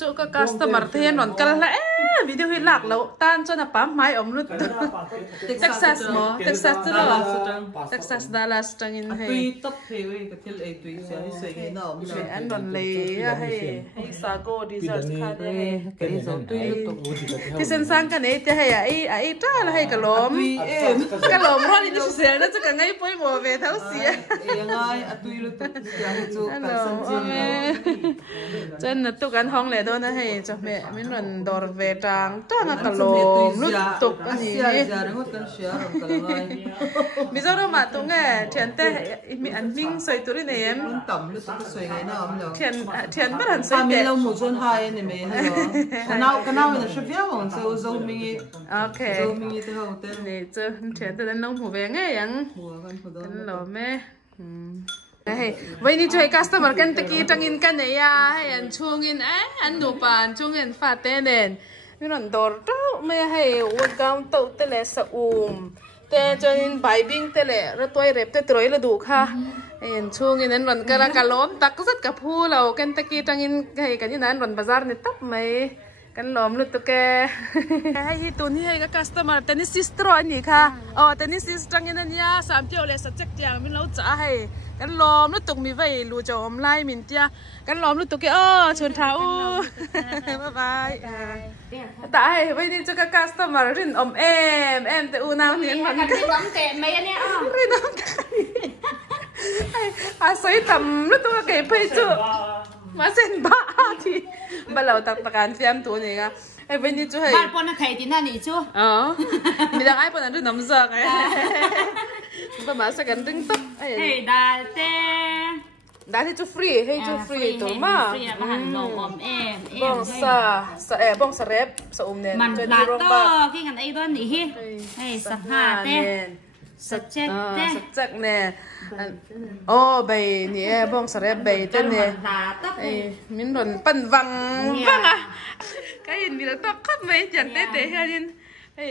chỗ các customer thì nó cần là video hình lạc lâu tan cho nó bám máy ống lút Texas mà Texas đó Texas Dallas trong in hay tuy tấp thì cái thiết ấy tuy sẽ xây cái nào sẽ ăn đòn lì hay sago dessert khác đây cái gì tuy thì sen sang cái này thì hay ấy trả là hay cả lốm rồi đi nó sẽ nó chắc ngay bôi mồ về thấu xía ngay tuy lúc tụi chân là tụi ăn hong lẻ đó nó hay cho mẹ mình lần đòi về trang trang là cả lốm lúc tụt anh gì bây giờ đâu mà tụi nghe thiền tê mình ăn mình xoay tụi này em tẩm lúc tụi xoay ngày nào cũng được thiền bắt hẳn xoay tê mình lâu một chân hai này mày hay đó cái nào mình sẽ viết bằng số dấu mình ok dấu mình thì hậu tên này chứ thiền tê đến nông hồ về nghe yang cái lốm ấy vậy thì chơi customer kan teki tangin kan ya hay an chungin an du pan chungin fa te nen mi ron dor to me hay workout to te le sa te chonin bai bing te le ra toy rep te troi la du kha an chungin an ron kala kalom tak zat ka phu lo kan teki tangin hay kan nan ron bazar ni tap mai kan lom lut to ke hay hi tun hi ka customer tenis sister ani kha tenis sister tangin an ya sam tio le sa chek tiang min lo cha hayกันล้อมลูกตุกมีไว้รู้จอมไล่มินเจ้ากันล้อมลูกตุกแกชวนเท้าบ๊ายบายแต่ไว้นี่จะกับคัสตอมมารินเอ็มแต่อูน้ำเนี่ยมันรินน้ำเกะไม่เนี่ยรินน้ำเกะอาศัยทำลูกตุกเกะไปจุมาเส้นบ้าที่บ้านเราตักการเตรียมตัวนี่ก็ไว้นี่จะให้บ้านปนใครที่นั่นนี่จู่มีแต่ไอ้ปนนั้นด้วยน้ำซักไงบ้านมาสักกันตึงตุ๊บเฮ้ยได้เต้ได้ที่จะฟรีให้จะฟรีตัวมาฟรีบ้านลงบ้องบ้องสเรปสอุมเนี่ยมันลาโต้กี่กันไอ้ต้นนี่เฮ้ยสักห้าเต้สักเจ็ดเต้สักเจ็ดเนี่ยโอ้ใบนี่บ้องสเรปใบเต้นเนี่ยไอ้มินโดนปั่นวังอ่ะก็ยินมีแล้วต้องขับไม่จังเต้ให้ยินไอ้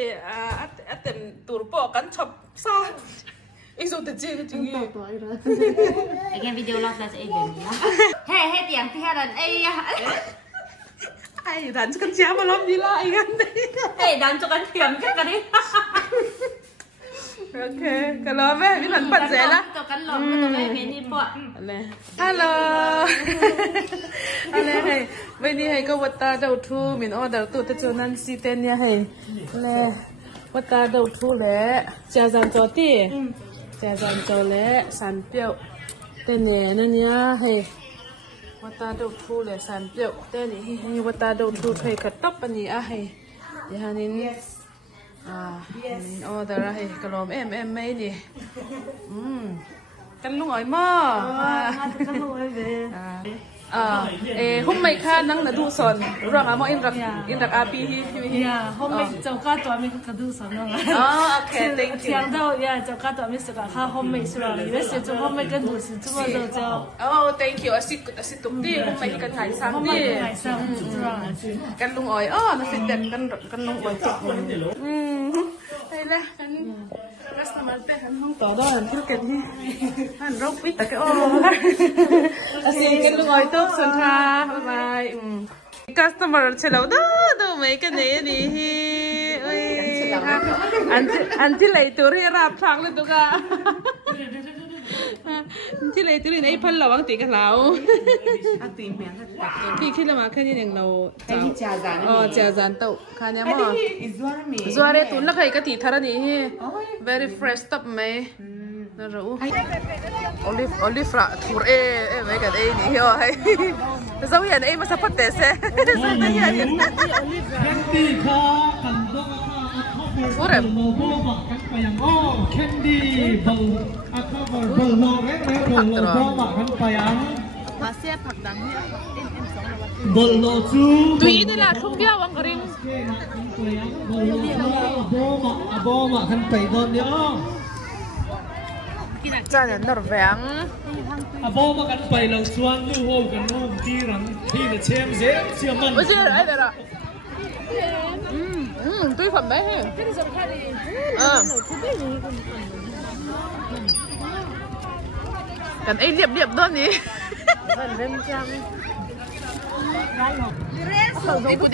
เต็มตัวปอกันชอบซ่าไอ้สุดจริงจริงไอ้แกวิดีโอล็อกแล้วจะไอ้เดี๋ยวนี้เฮ้เตียงที่นั่นไอ้ดันจะกันเชียร์มาล้อมดีละไอ้กันดันจะกันเทียมแค่กันนี่โอเคกันล้อมไหมมีหลังปั่นเสร็จละจะกันล้อมก็ต้องไอ้เมนี่ปะอะไรฮัลโหลอะไรให้วันนี้ให้ก็วัดตาดาวทูมินออเดอร์ตัวแต่เจ้านั้นซีเต้นเนี่ยให้เลยวัดตาดาวทูแหละเจ้าจันจอตีเจ้าจันจอแหละสันเปียวเต้นเนี่ยนั่นเนี่ยให้วัดตาดาวทูแหละสันเปียวเต้นนี่ให้วัดตาดาวทูให้กระต๊อบอันนี้ให้เดี๋ยวนี้มินออเดอร์ให้กระลมไม่ดิกันลุงอ๋อยมั่กันลุงอ๋อยเว้hôm mấy khá năng là đủ sòn rồi mà mọi in đặc api hi hôm mấy cháu cá tuổi mình có đủ sòn rồi ok thank you tiếng đâu cháu cá tuổi mình sẽ cả hôm mấy sửa rồi nếu sẽ chúng hôm mấy cái đủ sửa chúng rồi cháu thank you asit tụm đi hôm mấy cái thái sang điกันลุงอ๋อยnó sẽ đẹpกันลุงอ๋อยtụm đây là customer pe han hong to đó han cái gì han rau pít cái xin cái luôn gọi tốt xuân ha bye bye customer chelo đó mấy cái này đi ơi anh chỉ lấy túi rap thang lên tụi cả chỉ lấy túi này phân lẩu bằng tiền cái lẩu thì khi mà cái gì lẩu chả dán tàu khá nhá mà doa đấy tụi nó hay cái thịt thà này very fresh stuff mấy nó rủ olive fra thur mấy cái đấy nhỉ hiểu hay dấu hiện ấy mà sắp phát tết sẽ ủa rồi tùy đây là không biết bằng cái cha là nở vàng bố mà cắn bày lâu xuân lưu hồ cắn hồ tí rằng khi là xem dễ xem mình ôi trời ơi rồi tuy phẩm đấy cần ấy liệp đó nhỉ Ikut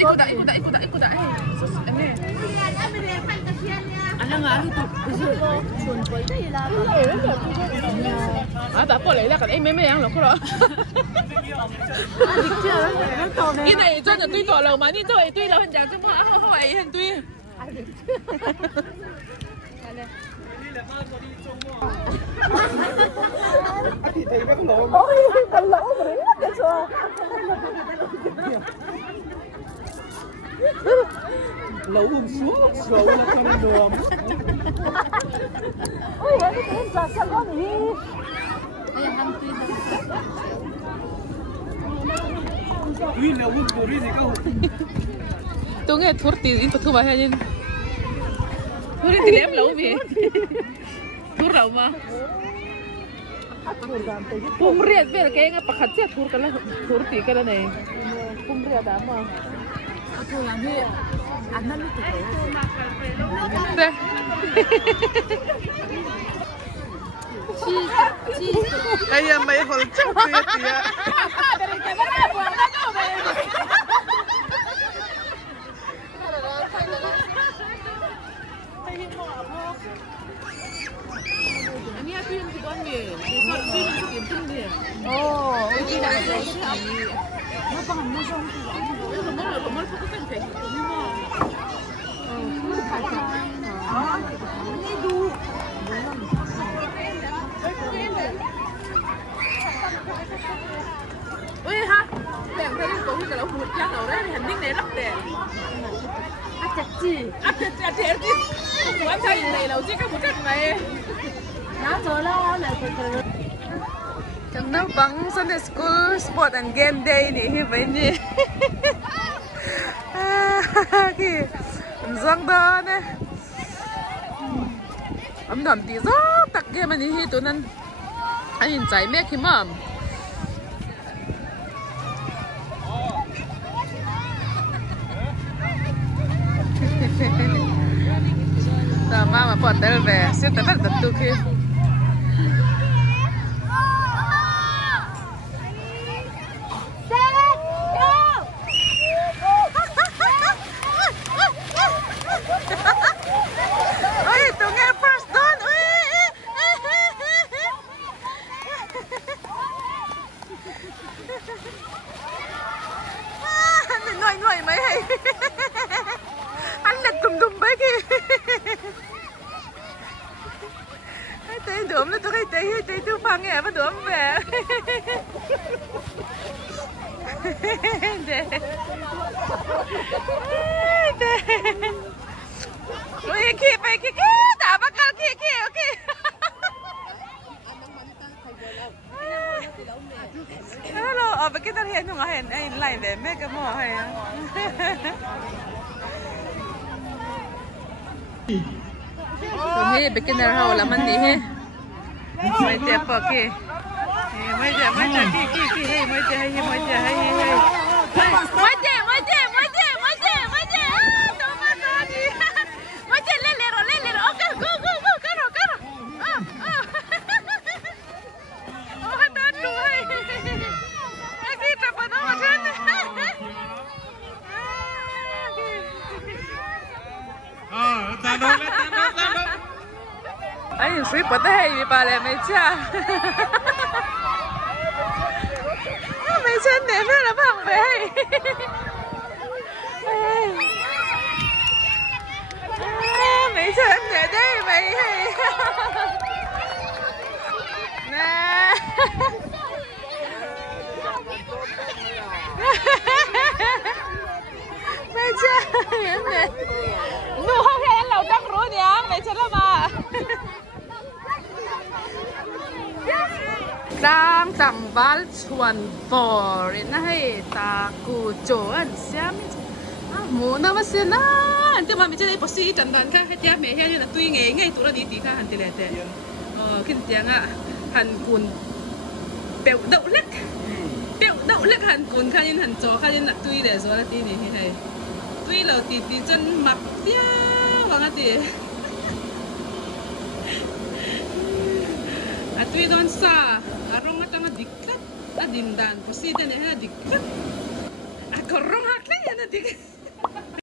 dah. Tak apa lah kan. Mấy yang loh kalau. Cái này真的堆多了嘛？你这里堆了很讲，这么后来很堆。Lẩu hùng xuống, xuống là con đường. Ôi, cái gì giật sao con đi? Tuy lẩu hùng của đi gì cơ. Tôi nghe thuốc thì in bật thu vào hay nhìn. Thuốc thì lém lẩu gì? Thuốc lẩu mà. Pumriat về cái ngay bạc hạt thuốc cái là thuốc thì cái này. Pumriat đã mà. Thuốc làm gì? Ăn nó được đấy. Đây là mấy hồi chụp gì ạ? Ini aku yang tiga ni, satu yang tiga ni. Oh, Ini dah jadi. Apa kamu macam tu? Kamu fokus kan cek. Ini du. Ui ha, đèn thấy cổ cái lẩu hụt ra đầu đấy, hình như này lắc đèn. Chặt chi. Chặt chi. Không có chơi này lẩu chứ các một trận này. Nó rồi lo là từ. Trong nó bằng Sunday School Sport and Game Day này như vậy nhỉ. Kì, giang đó nè. Ông đầm tí rất tắc game này hi tụi nên anh nhìn trái mẹ khi mà. Tao mà bỏ tay về, xếp tay bắt đặt tu khi. Ôi, tụi nghe first done. Nuôi mấy hay. Anh lật tùm bấy kì. Thấy đuổi là tôi thấy tôi phăng nghe mà đuổi về. Ui kia đã bắt con kia ok. Hello, ở cái tao hiện không hiện anh lại về mấy cái mỏ hay á. Tụi beginner hầu là mình đi he. Mấy trẻ bò kì. Mấy trẻ kì hay mấy trẻ hay. Mấy trẻ lên rồi. Ok, go. Caro. Oh, đó đuôi. Cái gì tập vào đó mà trên. Ta đâu. Anh suy bật hay bị bà lẹ mấy cha. Mấy chân để rất là bằng về. Mấy chân để đây mày hay. Nè. Mấy chân này. Nụ không hay anh lẩu căng rú nhá, mấy chân là mà. Đang tặng val chuan bò rồi này ta cụ chỗ anh xem muốn nào mà xem na anh thì mà mình chơi bớt xí chân bàn khác hết ya mẹ hay là tuy nghe tụi nó đi tí khác anh thì lệ thế kinh tiếng à hàn cùn bèo đậu lắc hàn cùn khai hàn chó khai là tuy để rồi là tí này hay tuy là tí chân mặc bia vâng á tí tuy don sa arong at ang dikat adindan kasi din eh dikat Ako rong hak na yan,